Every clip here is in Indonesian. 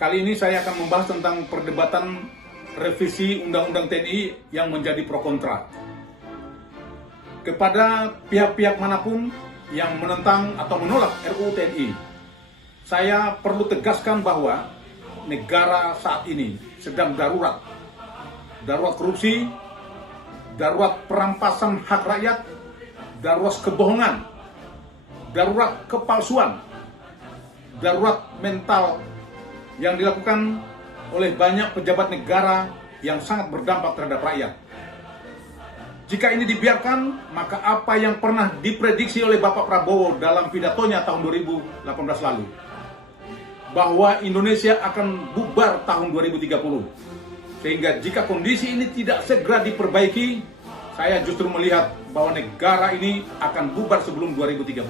Kali ini saya akan membahas tentang perdebatan revisi Undang-Undang TNI yang menjadi pro kontra. Kepada pihak-pihak manapun yang menentang atau menolak RUU TNI, saya perlu tegaskan bahwa negara saat ini sedang darurat. Darurat korupsi, darurat perampasan hak rakyat, darurat kebohongan, darurat kepalsuan, darurat mental yang dilakukan oleh banyak pejabat negara yang sangat berdampak terhadap rakyat. Jika ini dibiarkan, maka apa yang pernah diprediksi oleh Bapak Prabowo dalam pidatonya tahun 2018 lalu, bahwa Indonesia akan bubar tahun 2030. Sehingga jika kondisi ini tidak segera diperbaiki, saya justru melihat bahwa negara ini akan bubar sebelum 2030.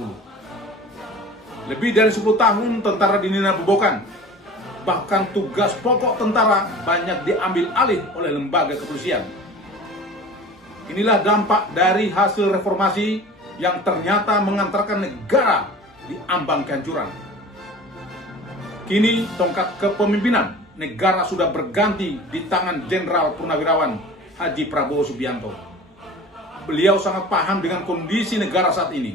Lebih dari 10 tahun tentara dininabobokan. Bahkan tugas pokok tentara banyak diambil alih oleh lembaga kepolisian. Inilah dampak dari hasil reformasi yang ternyata mengantarkan negara di ambang kehancuran. Kini tongkat kepemimpinan negara sudah berganti di tangan Jenderal Purnawirawan Haji Prabowo Subianto. Beliau sangat paham dengan kondisi negara saat ini.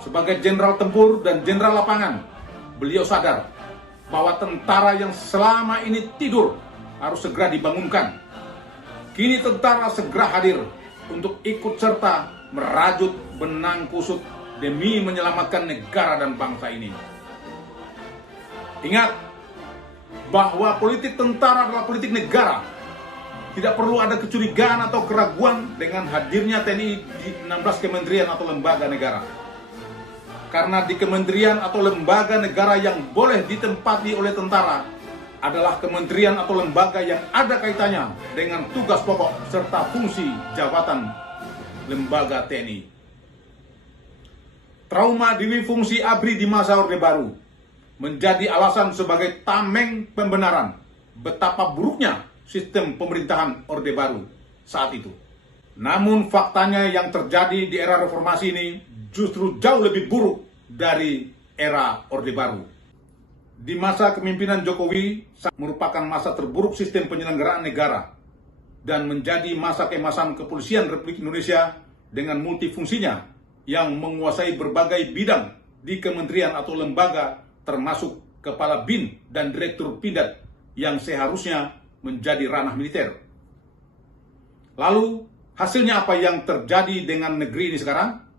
Sebagai jenderal tempur dan jenderal lapangan, beliau sadar bahwa tentara yang selama ini tidur harus segera dibangunkan. Kini tentara segera hadir untuk ikut serta merajut benang kusut demi menyelamatkan negara dan bangsa ini. Ingat bahwa politik tentara adalah politik negara. Tidak perlu ada kecurigaan atau keraguan dengan hadirnya TNI di 16 kementerian atau lembaga negara. Karena di kementerian atau lembaga negara yang boleh ditempati oleh tentara adalah kementerian atau lembaga yang ada kaitannya dengan tugas pokok serta fungsi jabatan lembaga TNI. Trauma diri fungsi ABRI di masa Orde Baru menjadi alasan sebagai tameng pembenaran betapa buruknya sistem pemerintahan Orde Baru saat itu. Namun faktanya yang terjadi di era reformasi ini justru jauh lebih buruk dari era Orde Baru. Di masa kepemimpinan Jokowi merupakan masa terburuk sistem penyelenggaraan negara dan menjadi masa keemasan kepolisian Republik Indonesia dengan multifungsinya yang menguasai berbagai bidang di kementerian atau lembaga termasuk kepala BIN dan direktur Pindad yang seharusnya menjadi ranah militer. Lalu hasilnya apa yang terjadi dengan negeri ini sekarang?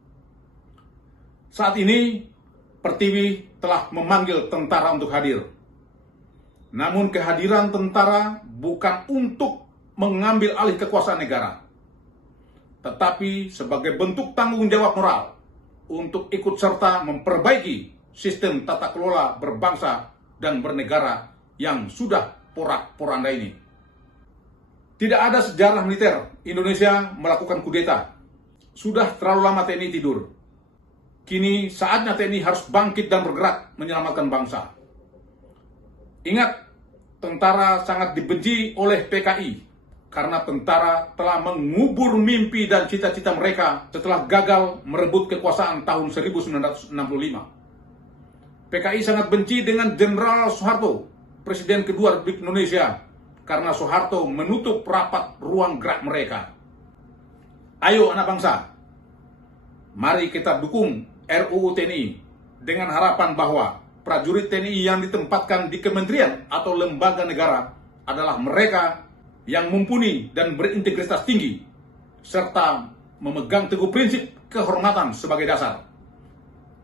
Saat ini, Pertiwi telah memanggil tentara untuk hadir. Namun kehadiran tentara bukan untuk mengambil alih kekuasaan negara, tetapi sebagai bentuk tanggung jawab moral untuk ikut serta memperbaiki sistem tata kelola berbangsa dan bernegara yang sudah porak-poranda ini. Tidak ada sejarah militer Indonesia melakukan kudeta. Sudah terlalu lama TNI tidur. Kini saatnya TNI harus bangkit dan bergerak menyelamatkan bangsa. Ingat, tentara sangat dibenci oleh PKI karena tentara telah mengubur mimpi dan cita-cita mereka setelah gagal merebut kekuasaan tahun 1965. PKI sangat benci dengan Jenderal Soeharto, Presiden kedua Republik Indonesia, karena Soeharto menutup rapat ruang gerak mereka. Ayo anak bangsa, mari kita dukung RUU TNI dengan harapan bahwa prajurit TNI yang ditempatkan di kementerian atau lembaga negara adalah mereka yang mumpuni dan berintegritas tinggi serta memegang teguh prinsip kehormatan sebagai dasar.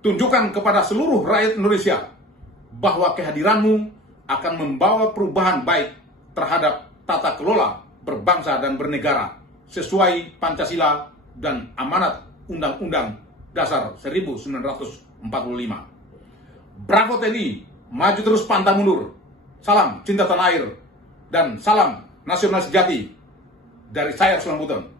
Tunjukkan kepada seluruh rakyat Indonesia bahwa kehadiranmu akan membawa perubahan baik terhadap tata kelola berbangsa dan bernegara sesuai Pancasila dan amanat Undang-Undang Dasar 1945. Bravo TNI, maju terus pantang mundur. Salam cinta tanah air dan salam nasional sejati dari saya, Sulang Buton.